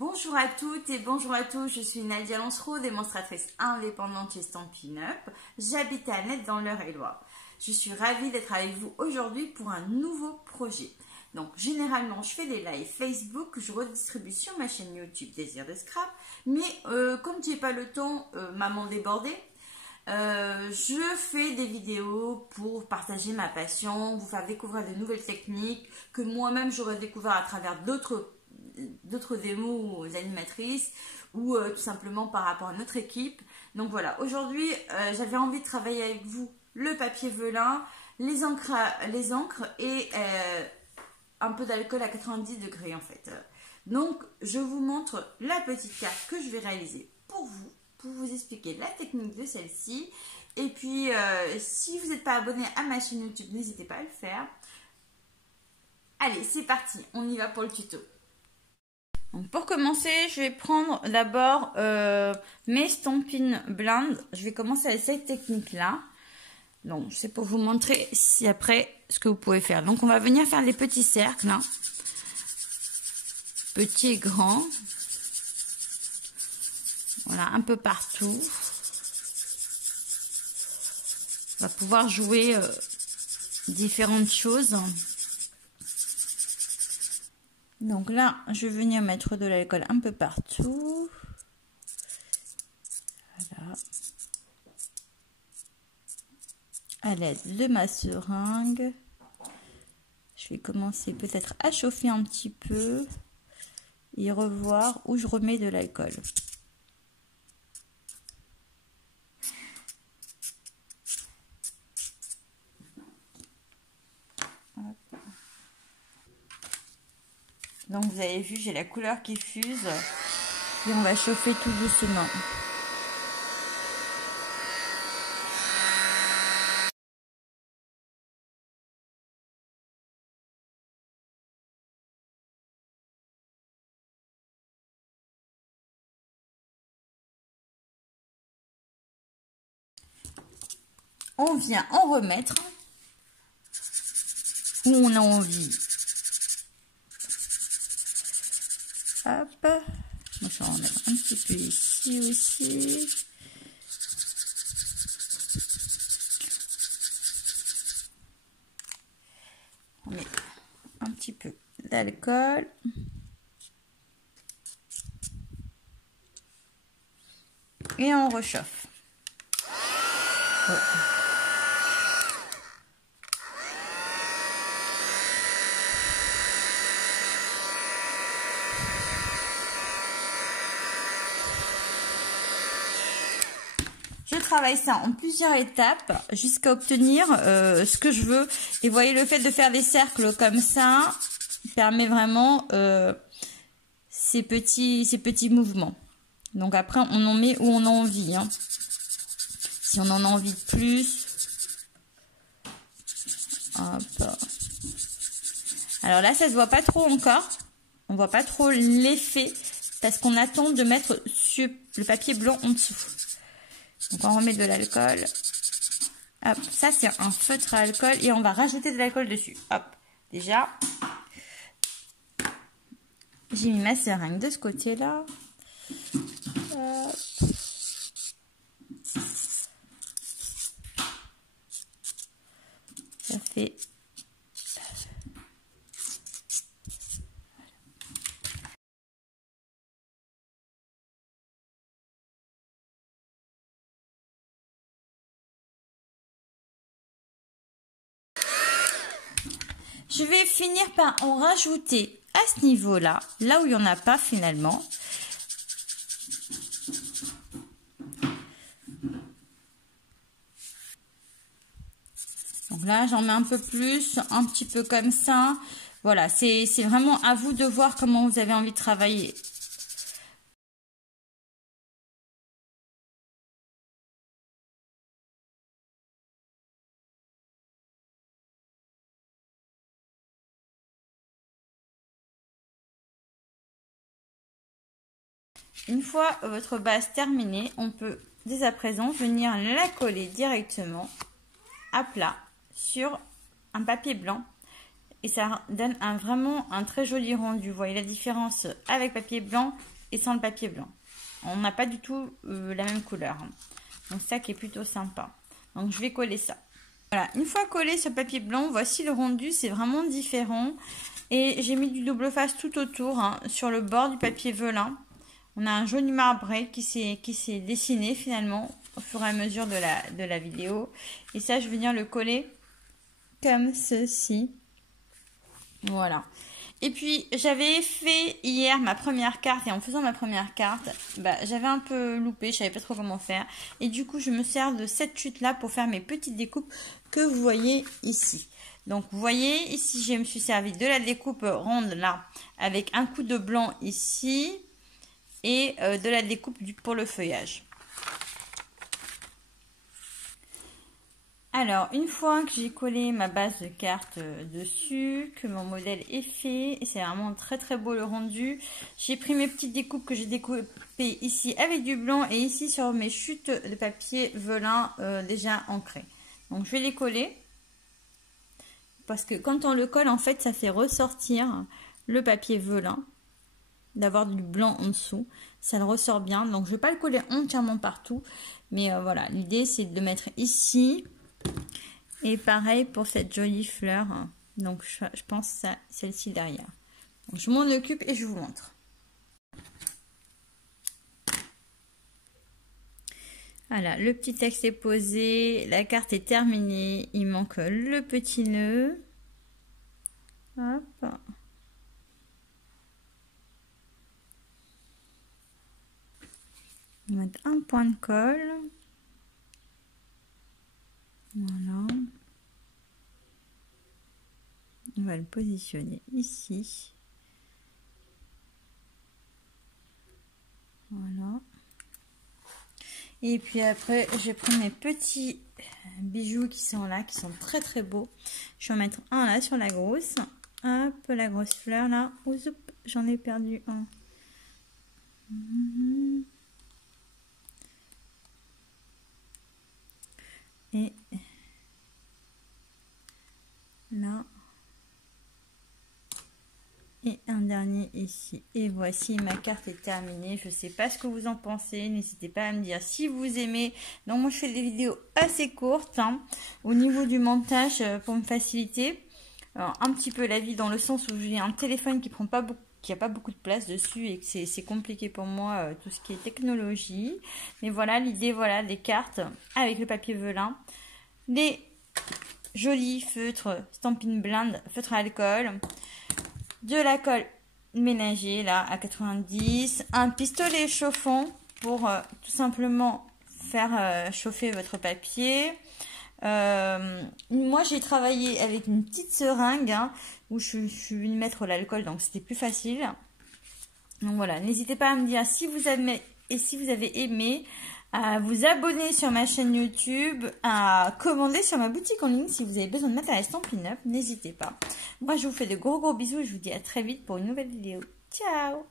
Bonjour à toutes et bonjour à tous, je suis Nadia Lancereau, démonstratrice indépendante chez Stampin' Up. J'habite à Net dans l'Eure-et-Loir. Je suis ravie d'être avec vous aujourd'hui pour un nouveau projet. Donc généralement je fais des lives Facebook que je redistribue sur ma chaîne YouTube Désir de Scrap. Mais comme j'ai pas le temps, maman débordée, je fais des vidéos pour partager ma passion, vous faire découvrir de nouvelles techniques que moi-même j'aurais découvert à travers d'autres démos aux animatrices ou tout simplement par rapport à notre équipe. Donc voilà, aujourd'hui j'avais envie de travailler avec vous le papier velin, les encres et un peu d'alcool à 90 degrés en fait. Donc je vous montre la petite carte que je vais réaliser pour vous expliquer la technique de celle-ci. Et puis si vous n'êtes pas abonné à ma chaîne YouTube, n'hésitez pas à le faire. Allez, c'est parti, on y va pour le tuto. Donc pour commencer, je vais prendre d'abord mes Stampin' Blind. Je vais commencer avec cette technique-là. Donc c'est pour vous montrer si après ce que vous pouvez faire. Donc on va venir faire des petits cercles, hein. Petits et grands. Voilà, un peu partout. On va pouvoir jouer différentes choses. Donc là, je vais venir mettre de l'alcool un peu partout. Voilà. À l'aide de ma seringue. Je vais commencer peut-être à chauffer un petit peu et revoir où je remets de l'alcool. Donc vous avez vu, j'ai la couleur qui fuse et on va chauffer tout doucement. On vient en remettre où on a envie. Hop, moi je vais en mettre un petit peu ici aussi. On met un petit peu d'alcool. Et on rechauffe. Oh. Je travaille ça en plusieurs étapes jusqu'à obtenir ce que je veux. Et vous voyez, le fait de faire des cercles comme ça permet vraiment ces petits mouvements. Donc après, on en met où on a envie, hein. Si on en a envie de plus. Hop. Alors là, ça se voit pas trop encore. On voit pas trop l'effet parce qu'on attend de mettre sur le papier blanc en dessous. Donc on remet de l'alcool. Hop, ça c'est un feutre à alcool et on va rajouter de l'alcool dessus. Hop, déjà, j'ai mis ma seringue de ce côté-là. Ça fait... Je vais finir par en rajouter à ce niveau-là, là où il n'y en a pas finalement. Donc là, j'en mets un peu plus, un petit peu comme ça. Voilà, c'est vraiment à vous de voir comment vous avez envie de travailler. Une fois votre base terminée, on peut dès à présent venir la coller directement à plat sur un papier blanc. et ça donne vraiment un très joli rendu. Vous voyez la différence avec papier blanc et sans le papier blanc. On n'a pas du tout la même couleur. Donc ça qui est plutôt sympa. Donc je vais coller ça. Voilà, une fois collé sur le papier blanc, voici le rendu, c'est vraiment différent. Et j'ai mis du double face tout autour, hein, sur le bord du papier velin. On a un joli marbré qui s'est dessiné finalement au fur et à mesure de la vidéo. Et ça, je vais venir le coller comme ceci. Voilà. Et puis, j'avais fait hier ma première carte. Et en faisant ma première carte, j'avais un peu loupé. Je savais pas trop comment faire. Et du coup, je me sers de cette chute-là pour faire mes petites découpes que vous voyez ici. Donc, vous voyez, ici, je me suis servi de la découpe ronde, là, avec un coup de blanc ici. Et de la découpe pour le feuillage. Alors, une fois que j'ai collé ma base de carte dessus, que mon modèle est fait, et c'est vraiment très très beau le rendu, j'ai pris mes petites découpes que j'ai découpées ici avec du blanc et ici sur mes chutes de papier velin déjà ancrées. Donc, je vais les coller parce que quand on le colle, en fait, ça fait ressortir le papier velin, d'avoir du blanc en dessous, ça le ressort bien. Donc, je ne vais pas le coller entièrement partout, mais voilà, l'idée c'est de le mettre ici. Et pareil pour cette jolie fleur. Donc je pense à celle-ci derrière. Donc, je m'en occupe et je vous montre. Voilà, le petit texte est posé. La carte est terminée. Il manque le petit nœud. Hop. On va mettre un point de colle. Voilà. On va le positionner ici. Voilà. Et puis après, j'ai pris mes petits bijoux qui sont là, qui sont très très beaux. Je vais en mettre un là sur la grosse. Hop, la grosse fleur là. Oh, j'en ai perdu un. Et là. Et un dernier ici. Et voici, ma carte est terminée. Je ne sais pas ce que vous en pensez. N'hésitez pas à me dire si vous aimez. Donc moi je fais des vidéos assez courtes hein, au niveau du montage pour me faciliter. Alors, un petit peu la vie dans le sens où j'ai un téléphone qui prend pas beaucoup, qui a pas beaucoup de place dessus et que c'est compliqué pour moi tout ce qui est technologie. Mais voilà l'idée, voilà les cartes avec le papier velin, les jolis feutres Stampin' Blind, feutre à alcool, de la colle ménager là à 90, un pistolet chauffant pour tout simplement faire chauffer votre papier. Moi j'ai travaillé avec une petite seringue hein, où je suis venue mettre l'alcool, donc c'était plus facile. Donc voilà, n'hésitez pas à me dire si vous aimez et si vous avez aimé, à vous abonner sur ma chaîne YouTube, à commander sur ma boutique en ligne si vous avez besoin de matériel Stampin' Up, n'hésitez pas. Moi je vous fais de gros bisous et je vous dis à très vite pour une nouvelle vidéo. Ciao!